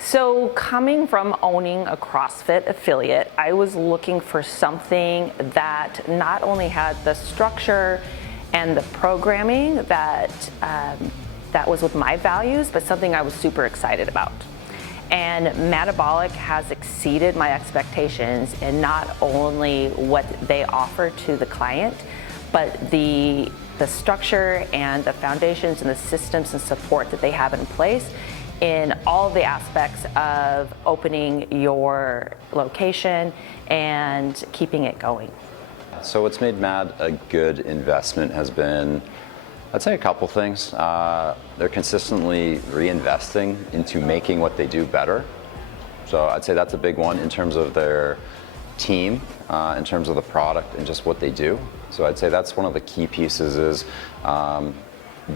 So coming from owning a CrossFit affiliate, I was looking for something that not only had the structure and the programming that was with my values, but something I was super excited about. And MADabolic has exceeded my expectations in not only what they offer to the client, but the structure and the foundations and the systems and support that they have in place in all the aspects of opening your location and keeping it going. So what's made MAD a good investment has been, I'd say, a couple things. They're consistently reinvesting into making what they do better. So I'd say that's a big one in terms of their team, in terms of the product and just what they do. So I'd say that's one of the key pieces is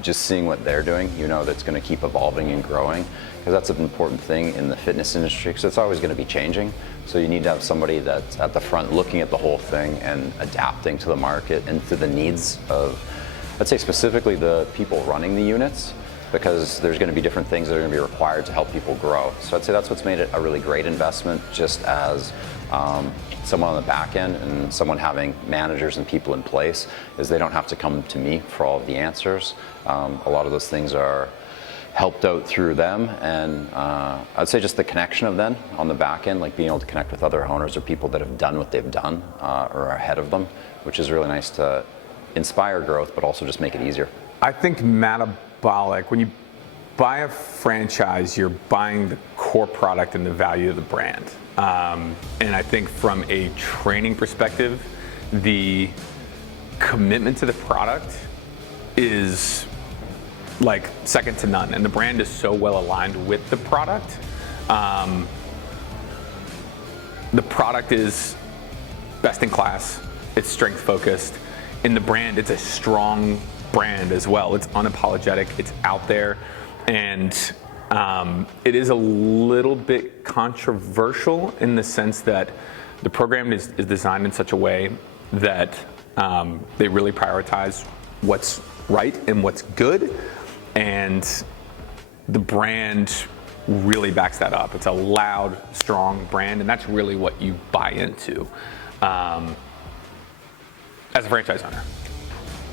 just seeing what they're doing, that's going to keep evolving and growing, because that's an important thing in the fitness industry, because it's always going to be changing. So you need to have somebody that's at the front looking at the whole thing and adapting to the market and to the needs of, I'd say specifically the people running the units, because there's going to be different things that are going to be required to help people grow. So I'd say that's what's made it a really great investment, just as someone on the back end and someone having managers and people in place, is they don't have to come to me for all of the answers. A lot of those things are helped out through them, and I'd say just the connection of them on the back end, like being able to connect with other owners or people that have done what they've done or are ahead of them, which is really nice to inspire growth, but also just make it easier. I think MADabolic, when you buy a franchise, you're buying the core product and the value of the brand. And I think from a training perspective, the commitment to the product is like second to none, and the brand is so well aligned with the product. The product is best in class, it's strength focused. In the brand, it's a strong brand as well. It's unapologetic, it's out there, and it is a little bit controversial in the sense that the program is designed in such a way that they really prioritize what's right and what's good, and the brand really backs that up. It's a loud, strong brand, and that's really what you buy into as a franchise owner.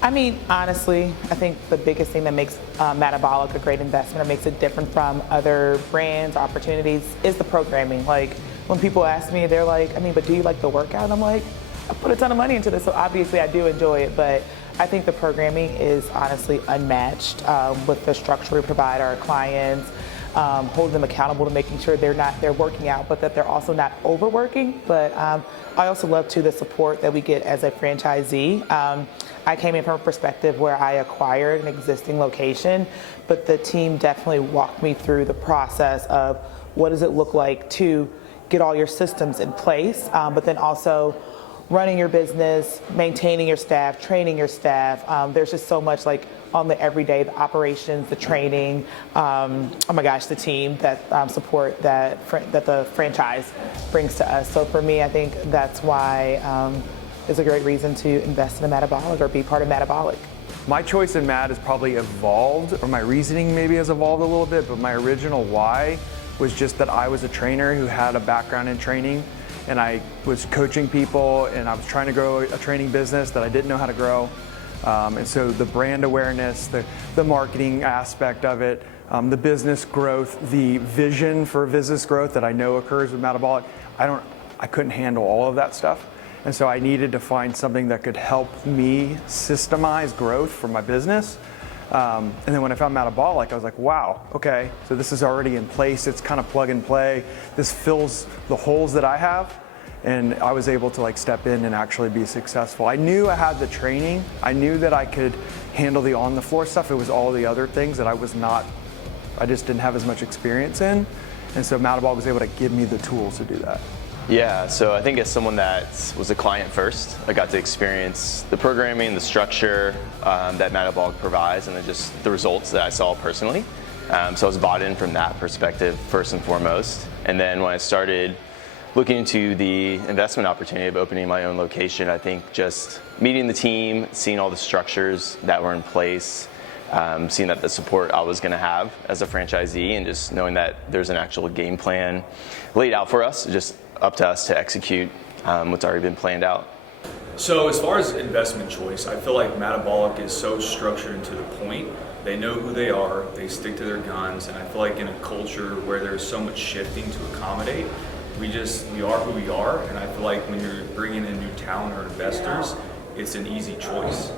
I mean, honestly, I think the biggest thing that makes MADabolic a great investment or makes it different from other brands, opportunities, is the programming. Like, when people ask me, they're like, but do you like the workout? And I'm like, I put a ton of money into this, so obviously I do enjoy it, but I think the programming is honestly unmatched with the structure we provide our clients, hold them accountable to making sure they're working out, but that they're also not overworking. But I also love too the support that we get as a franchisee. I came in from a perspective where I acquired an existing location, but the team definitely walked me through the process of what does it look like to get all your systems in place, but then also running your business, maintaining your staff, training your staff. There's just so much like on the everyday, the operations, the training, the team that support that the franchise brings to us. So for me, I think that's why it's a great reason to invest in a MADabolic or be part of MADabolic. My choice in MAD has probably evolved, or my reasoning maybe has evolved a little bit, but my original why was just that I was a trainer who had a background in training, and I was coaching people, and I was trying to grow a training business that I didn't know how to grow. And so the brand awareness, the marketing aspect of it, the business growth, the vision for business growth that I know occurs with MADabolic, I couldn't handle all of that stuff. And so I needed to find something that could help me systemize growth for my business. And then when I found MADabolic, I was like, wow, okay, so this is already in place. It's kind of plug and play. This fills the holes that I have. And I was able to step in and actually be successful. I knew I had the training. I knew that I could handle the on the floor stuff. It was all the other things that I just didn't have as much experience in. And so MADabolic was able to give me the tools to do that. Yeah, so I think as someone that was a client first, I got to experience the programming, the structure that MADabolic provides, and then just the results that I saw personally. So I was bought in from that perspective first and foremost. And then when I started looking into the investment opportunity of opening my own location, I think just meeting the team, seeing all the structures that were in place, seeing that the support I was going to have as a franchisee, and just knowing that there's an actual game plan laid out for us, just up to us to execute what's already been planned out. So as far as investment choice, I feel like Metabolic is so structured and to the point. They know who they are, they stick to their guns, and I feel like in a culture where there's so much shifting to accommodate, we are who we are, and I feel like when you're bringing in new talent or investors, it's an easy choice.